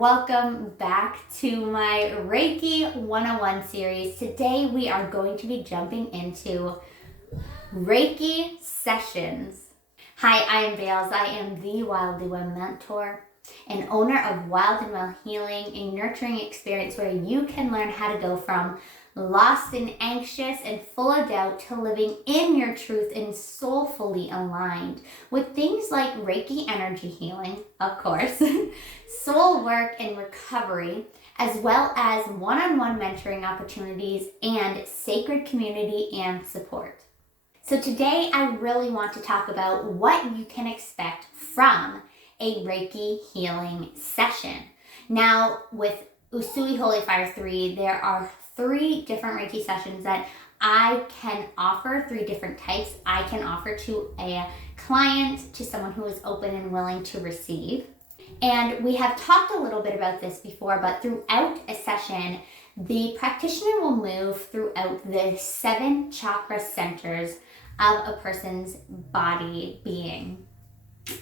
Welcome back to my Reiki 101 series. Today we are going to be jumping into Reiki sessions. Hi, I am Bales. I am the Wild and Well mentor and owner of Wild and Well Healing, a nurturing experience where you can learn how to go from lost and anxious and full of doubt to living in your truth and soulfully aligned with things like Reiki energy healing, of course, soul work and recovery, as well as one-on-one mentoring opportunities and sacred community and support. So today I really want to talk about what you can expect from a Reiki healing session. Now, with Usui Holy Fire 3, there are 3 different Reiki sessions that I can offer, 3 different types I can offer to a client, to someone who is open and willing to receive. And we have talked a little bit about this before, but throughout a session, the practitioner will move throughout the 7 chakra centers of a person's body being.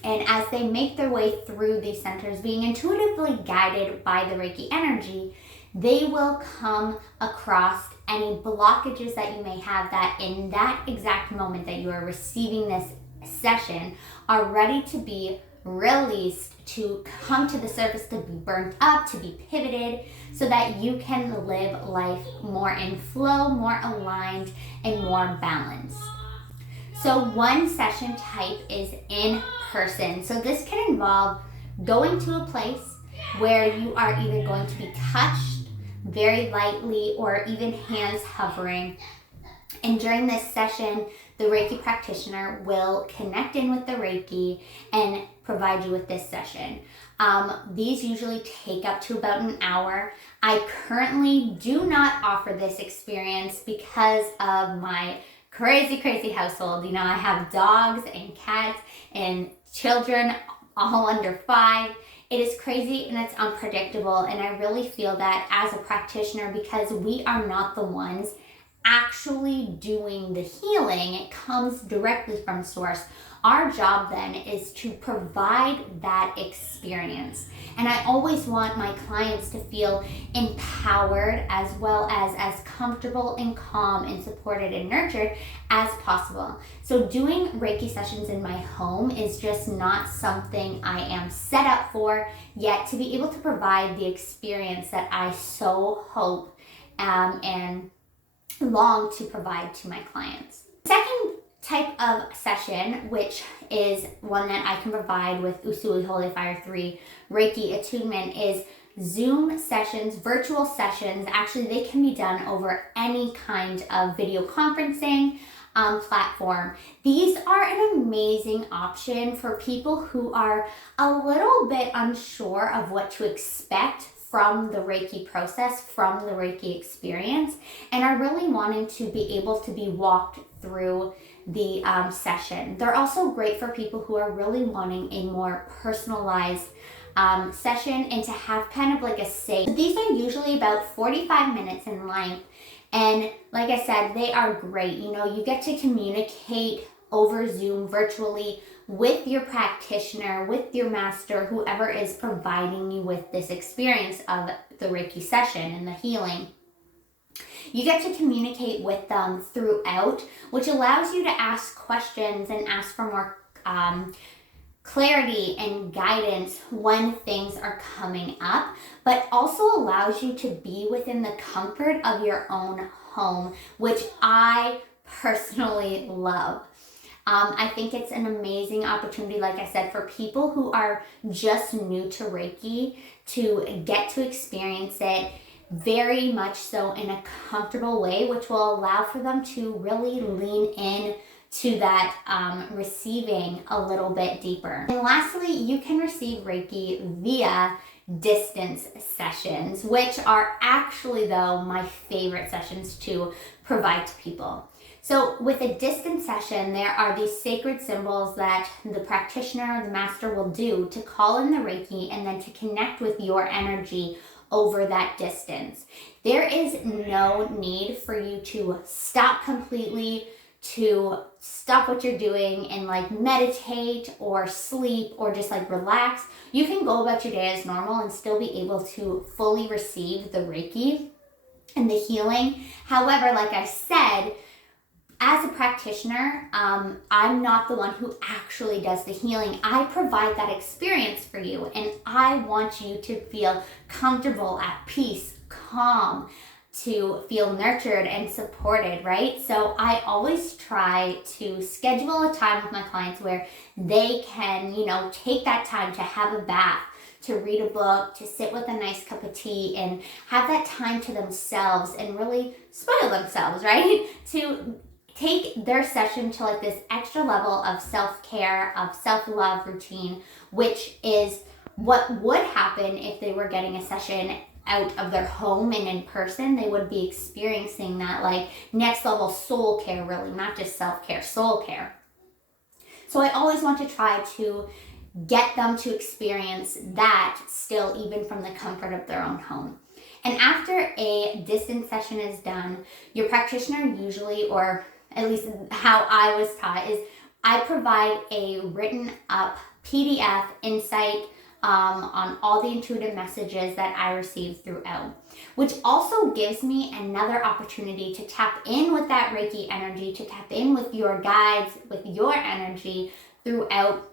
And as they make their way through these centers, being intuitively guided by the Reiki energy, they will come across any blockages that you may have that in that exact moment that you are receiving this session are ready to be released, to come to the surface, to be burnt up, to be pivoted, so that you can live life more in flow, more aligned, and more balanced. So one session type is in person. So this can involve going to a place where you are either going to be touched very lightly or even hands hovering. And during this session, the Reiki practitioner will connect in with the Reiki and provide you with this session. These usually take up to about an hour. I currently do not offer this experience because of my crazy household. You know, I have dogs and cats and children all under 5. It is crazy and it's unpredictable, and I really feel that as a practitioner, because we are not the ones actually doing the healing, it comes directly from source. Our job then is to provide that experience. And I always want my clients to feel empowered as well as comfortable and calm and supported and nurtured as possible. So doing Reiki sessions in my home is just not something I am set up for yet, to be able to provide the experience that I so hope and long to provide to my clients. Second type of session, which is one that I can provide with Usui Holy Fire 3 Reiki attunement, is Zoom sessions, virtual sessions. Actually, they can be done over any kind of video conferencing platform. These are an amazing option for people who are a little bit unsure of what to expect from the Reiki process, from the Reiki experience, and are really wanting to be able to be walked through the session. They're also great for people who are really wanting a more personalized session and to have kind of like a say. These are usually about 45 minutes in length, and like I said, they are great. You know, you get to communicate over Zoom virtually with your practitioner, with your master, whoever is providing you with this experience of the Reiki session and the healing. You get to communicate with them throughout, which allows you to ask questions and ask for more clarity and guidance when things are coming up, but also allows you to be within the comfort of your own home, which I personally love. I think it's an amazing opportunity, like I said, for people who are just new to Reiki to get to experience it very much so in a comfortable way, which will allow for them to really lean in to that receiving a little bit deeper. And lastly, you can receive Reiki via distance sessions, which are actually, though, my favorite sessions to provide to people. So with a distance session, there are these sacred symbols that the practitioner, the master, will do to call in the Reiki and then to connect with your energy over that distance. There is no need for you to stop completely, to stop what you're doing and like meditate or sleep or just like relax, you can go about your day as normal and still be able to fully receive the Reiki and the healing. However, like I said, as a practitioner, I'm not the one who actually does the healing. I provide that experience for you, and I want you to feel comfortable, at peace, calm, to feel nurtured and supported, right? So I always try to schedule a time with my clients where they can, take that time to have a bath, to read a book, to sit with a nice cup of tea and have that time to themselves and really spoil themselves, right? To take their session to like this extra level of self-care, of self-love routine, which is what would happen if they were getting a session out of their home and in person. They would be experiencing that like next level soul care, really, not just self-care, soul care. So I always want to try to get them to experience that still, even from the comfort of their own home. And after a distance session is done, your practitioner usually, or at least how I was taught, is I provide a written up PDF insight on all the intuitive messages that I receive throughout, which also gives me another opportunity to tap in with that Reiki energy, to tap in with your guides, with your energy throughout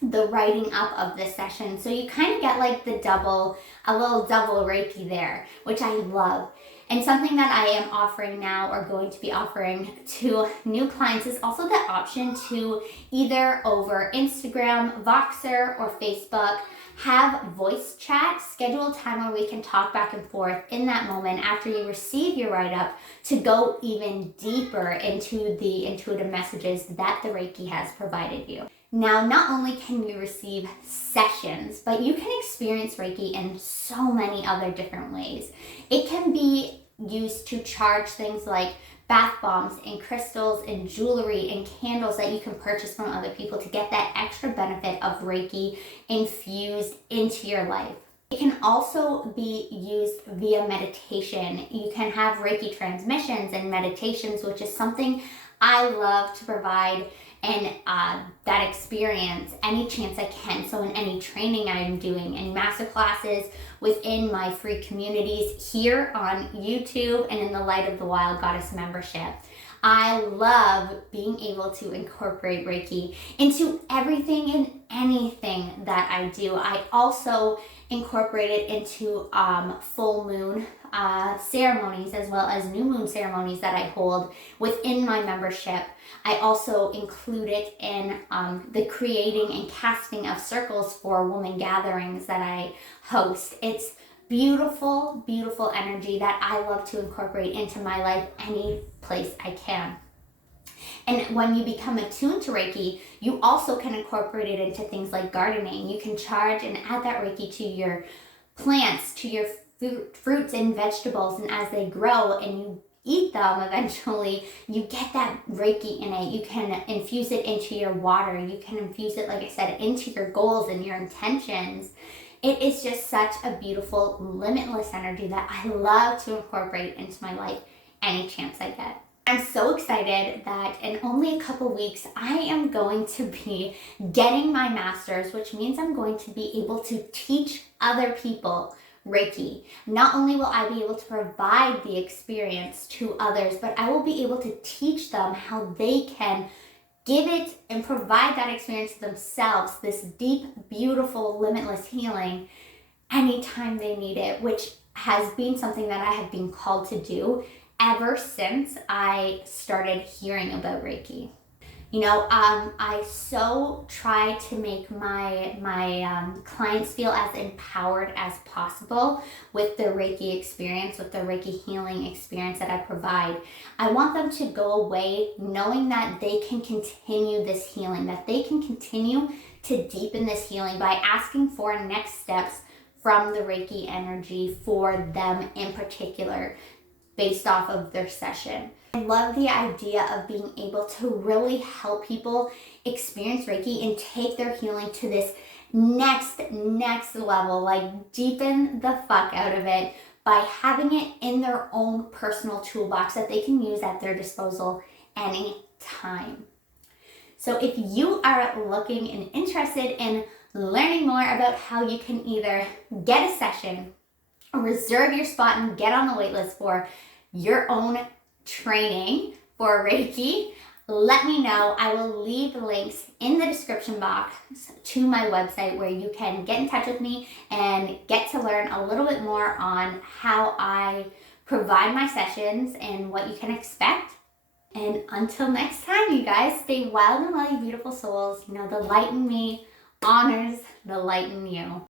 the writing up of the session. So you kind of get like a little double Reiki there, which I love. And something that I am offering now, or going to be offering to new clients, is also the option to either over Instagram, Voxer, or Facebook have voice chat, schedule a time where we can talk back and forth in that moment after you receive your write-up to go even deeper into the intuitive messages that the Reiki has provided you. Now, not only can you receive sessions, but you can experience Reiki in so many other different ways. It can be used to charge things like bath bombs and crystals and jewelry and candles that you can purchase from other people to get that extra benefit of Reiki infused into your life. It can also be used via meditation. You can have Reiki transmissions and meditations, which is something I love to provide, and that experience any chance I can. So in any training I'm doing, and master classes within my free communities here on YouTube and in the Light of the Wild Goddess membership, I love being able to incorporate Reiki into everything and anything that I do. I also incorporate it into full moon ceremonies, as well as new moon ceremonies that I hold within my membership. I also include it in the creating and casting of circles for woman gatherings that I host. It's beautiful, beautiful energy that I love to incorporate into my life any place I can. And when you become attuned to Reiki, you also can incorporate it into things like gardening. You can charge and add that Reiki to your plants, to your fruits and vegetables, and as they grow and you eat them, eventually you get that Reiki in it. You can infuse it into your water. You can infuse it, like I said, into your goals and your intentions. It is just such a beautiful, limitless energy that I love to incorporate into my life any chance I get. I'm so excited that in only a couple weeks, I am going to be getting my master's, which means I'm going to be able to teach other people Reiki. Not only will I be able to provide the experience to others, but I will be able to teach them how they can give it and provide that experience to themselves, this deep, beautiful, limitless healing anytime they need it, which has been something that I have been called to do ever since I started hearing about Reiki. I so try to make my clients feel as empowered as possible with the Reiki experience, with the Reiki healing experience that I provide. I want them to go away knowing that they can continue this healing, that they can continue to deepen this healing by asking for next steps from the Reiki energy for them in particular, based off of their session. I love the idea of being able to really help people experience Reiki and take their healing to this next level, like deepen the fuck out of it by having it in their own personal toolbox that they can use at their disposal any time. So if you are looking and interested in learning more about how you can either get a session or reserve your spot and get on the wait list for your own training for Reiki, let me know. I will leave links in the description box to my website where you can get in touch with me and get to learn a little bit more on how I provide my sessions and what you can expect. And until next time, you guys, stay wild and well, you beautiful souls. You know, the light in me honors the light in you.